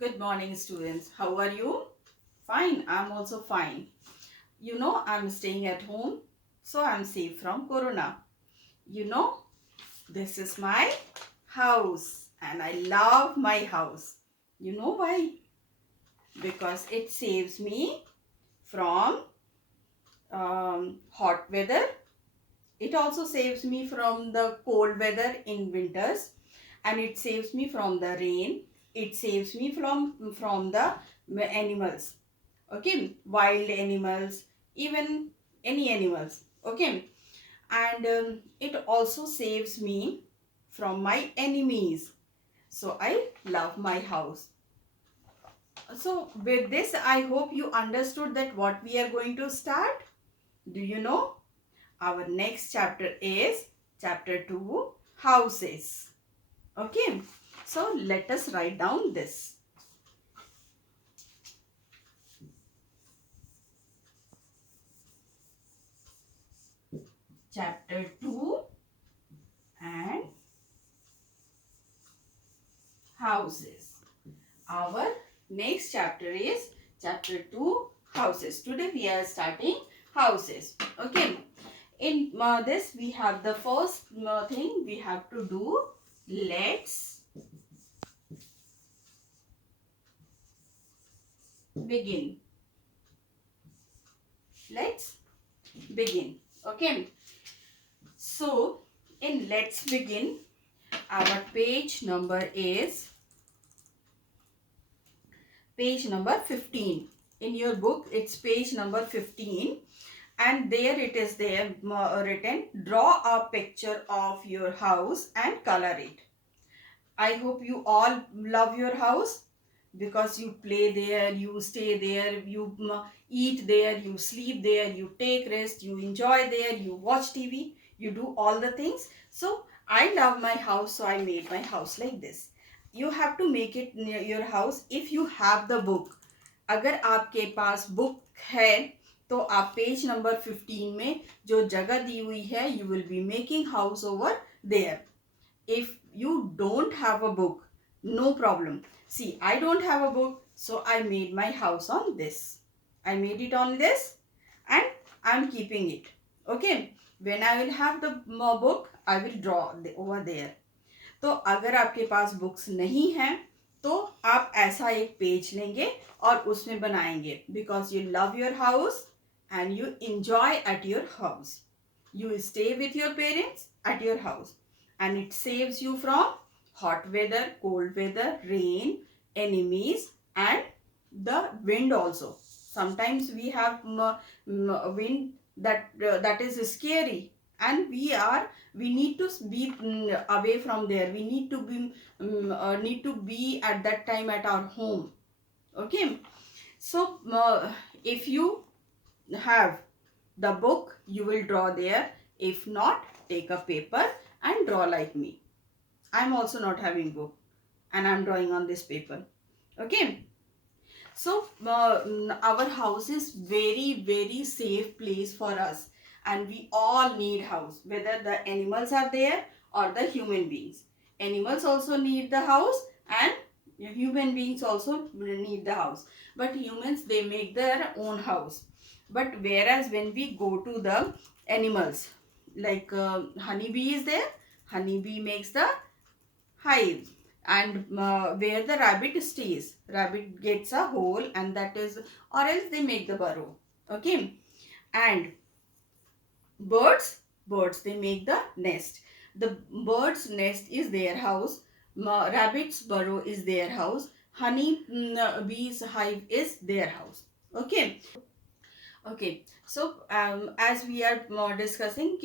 Good morning, students. How are you? Fine. I'm also fine. I'm staying at home, so I'm safe from corona. You know, this is my house, and I love my house. You know why? Because it saves me from hot weather. It also saves me from the cold weather in winters, and it saves me from the rain. It saves me from the animals. Okay, wild animals, even any animals. Okay, and it also saves me from my enemies. So I love my house. So with this, I hope you understood that what we are going to start. Do you know? Our next chapter is chapter 2, houses. Okay, so let us write down this. Chapter 2 and houses. Our next chapter is chapter 2, houses. Today we are starting houses. Okay, in this we have the first thing we have to do. Let's begin. Let's begin. Okay, so in let's begin, our page number is page number 15. In your book, it's page number 15, and there it is there written, draw a picture of your house and color it. I hope you all love your house because you play there, you stay there, you eat there, you sleep there, you take rest, you enjoy there, you watch TV, you do all the things. So I love my house, so I made my house like this. You have to make it near your house if you have the book. अगर आपके पास book है तो आप page number 15 में जो जगह दी हुई है, you will be making house over there. If you don't have a book, no problem. See, I don't have a book, so I made my house on this. I made it on this, and I'm keeping it. Okay, when I will have the book, I will draw over there. तो अगर आपके पास books नहीं हैं तो आप ऐसा एक page लेंगे और उसमें बनाएंगे, because you love your house and you enjoy at your house. You stay with your parents at your house, and it saves you from hot weather, cold weather, rain, enemies, and the wind also. Sometimes we have wind that is scary, and we need to be away from there. We need to be at that time at our home. Okay, so if you have the book, you will draw there. If not, take a paper and draw like me. I'm also not having book, and I'm drawing on this paper. Okay, so our house is very safe place for us, and we all need house, whether the animals are there or the human beings. Animals also need the house, and human beings also need the house, but humans, they make their own house. But whereas when we go to the animals, like honeybee is there, honeybee makes the hive, and where the rabbit stays, rabbit gets a hole, and that is, or else they make the burrow. Okay, and birds they make the nest. The bird's nest is their house, rabbit's burrow is their house, honey bee's hive is their house. Okay. Okay, so as we are discussing,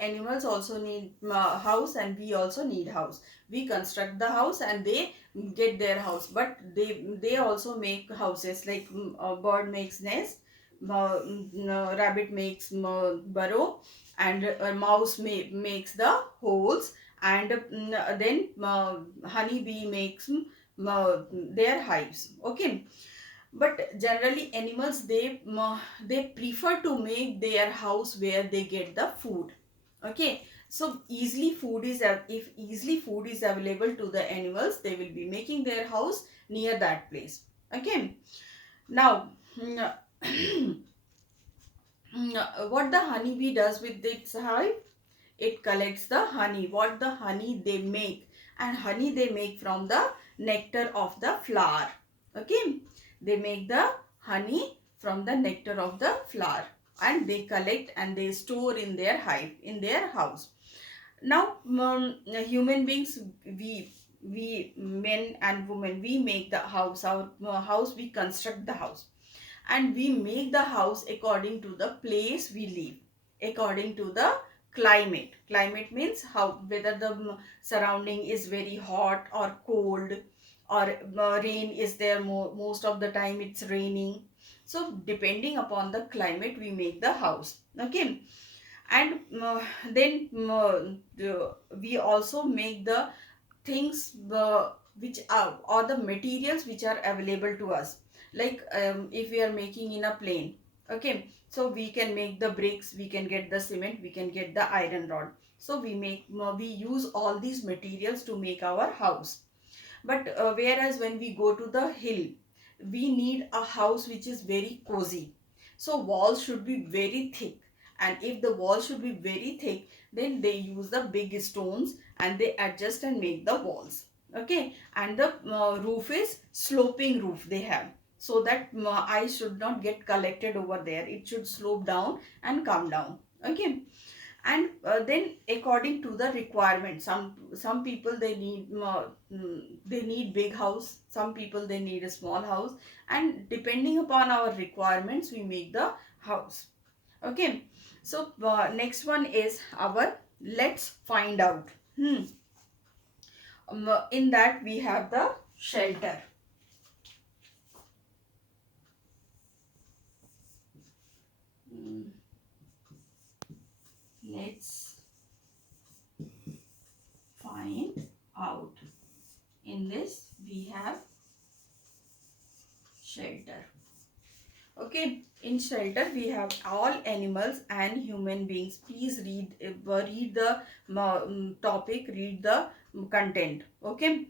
animals also need house, and we also need house. We construct the house and they get their house, but they also make houses, like a bird makes nest, rabbit makes burrow, and a mouse makes the holes, and then honeybee makes their hives. Okay, but generally animals, they prefer to make their house where they get the food. Okay, so if easily food is available to the animals, they will be making their house near that place. Okay. Now, what the honeybee does with its hive? It collects the honey. What the honey they make, and honey they make from the nectar of the flower. Okay, they make the honey from the nectar of the flower, and they collect and they store in their hive, in their house. Now, human beings, we men and women, we make the house, our house, we construct the house, and we make the house according to the place we live, according to the climate. Climate means how, whether the surrounding is very hot or cold, or rain is there, most of the time it's raining. So depending upon the climate we make the house. Okay. And then we also make the things which are, or the materials which are available to us. Like if we are making in a plane, okay, so we can make the bricks, we can get the cement, we can get the iron rod. So we make, we use all these materials to make our house. But whereas when we go to the hill, we need a house which is very cozy. So walls should be very thick. And if the wall should be very thick, then they use the big stones and they adjust and make the walls. Okay. And the roof is sloping roof they have. So that ice should not get collected over there. It should slope down and come down. Okay. And then according to the requirement, some people they need they need big house, some people they need a small house, and depending upon our requirements we make the house. Okay. So next one is our let's find out. In that we have the shelter. Let's find out. In this we have shelter. Okay, in shelter we have all animals and human beings. Please read the topic, read the content. Okay,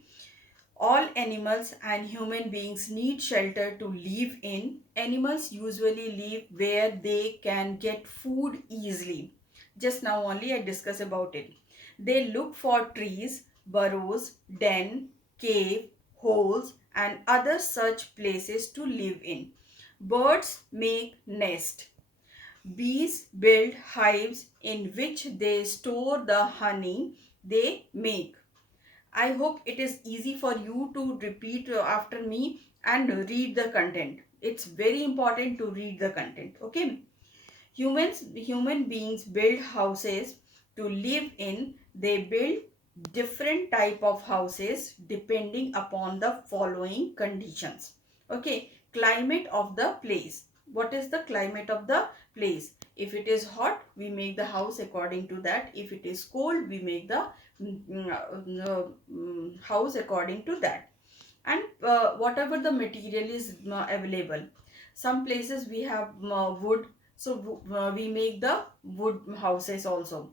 all animals and human beings need shelter to live in. Animals usually live where they can get food easily. Just now only I discussed about it. They look for trees, burrows, den, cave, holes and other such places to live in. Birds make nest. Bees build hives in which they store the honey they make. I hope it is easy for you to repeat after me and read the content. It's very important to read the content. Okay. Human beings build houses to live in. They build different type of houses depending upon the following conditions. Okay. Climate of the place. What is the climate of the place? If it is hot, we make the house according to that. If it is cold, we make the house according to that. And whatever the material is available. Some places we have wood, so we make the wood houses also.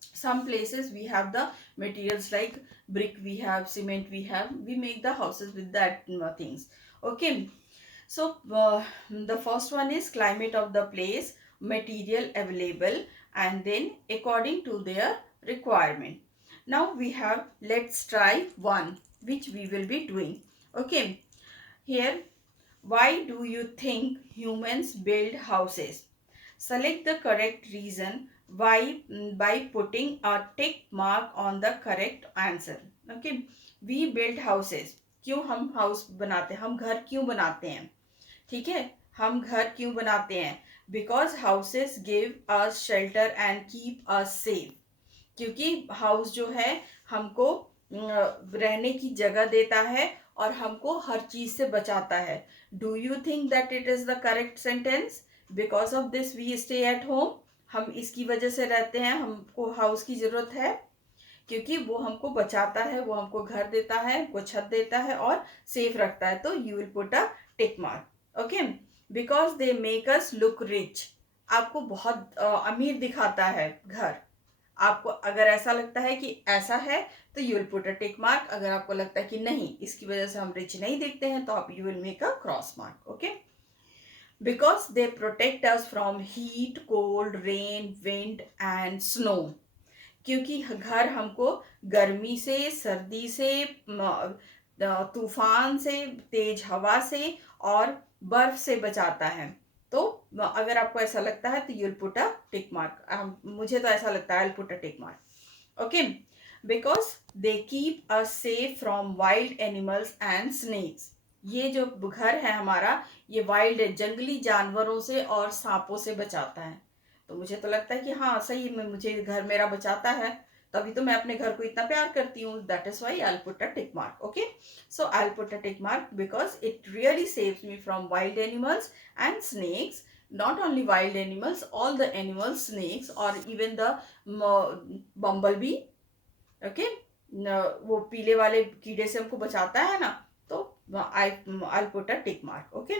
Some places we have the materials like brick, we have cement, we make the houses with that things. Okay. So the first one is climate of the place, material available, and then according to their requirement. Now we have, let's try one which we will be doing. Okay. Here, why do you think humans build houses? Select the correct reason why by putting a tick mark on the correct answer. Okay. We build houses. क्यों हम house बनाते हैं, हम घर क्यों बनाते हैं? ठीक है, हम घर क्यों बनाते हैं? Because houses give us shelter and keep us safe. क्योंकि हाउस जो है हमको रहने की जगह देता है और हमको हर चीज से बचाता है. Do you think that it is the correct sentence? Because of this we stay at home. हम इसकी वजह से रहते हैं, हमको हाउस की जरूरत है क्योंकि वो हमको बचाता है, वो हमको घर देता है, वो छत देता है और सेफ रखता है. तो you will put a tick mark. Okay. Because they make us look rich. आपको बहुत अमीर दिखाता है घर. आपको अगर ऐसा लगता है कि ऐसा है तो you will put a tick mark. अगर आपको लगता है कि नहीं, इसकी वजह से हम रिच नहीं दिखते हैं, तो आप you will make a cross mark. Okay. Because they protect us from heat, cold, rain, wind and snow. क्योंकि घर हमको गर्मी से, सर्दी से, तूफान से, तेज हवा से और बर्फ से बचाता है. तो अगर आपको ऐसा लगता है तो you'll put a tick mark. मुझे तो ऐसा लगता है, आई put a tick mark. Okay. Because they keep us safe from wild animals and snacks. ये जो घर है हमारा, ये वाइल्ड जंगली जानवरों से और सांपों से बचाता है. तो मुझे तो लगता है कि हाँ, सही में मुझे घर मेरा बचाता है, तभी तो मैं अपने घर को इतना प्यार करती हूँ. That is why I put a tick mark. Okay. So I put a tick mark because it really saves me from wild animals and snakes. Not only wild animals, all the animals, snakes, or even the bumblebee. Okay. वो पीले वाले कीड़े से हमको बचाता है ना. तो आई put a tick mark. Okay.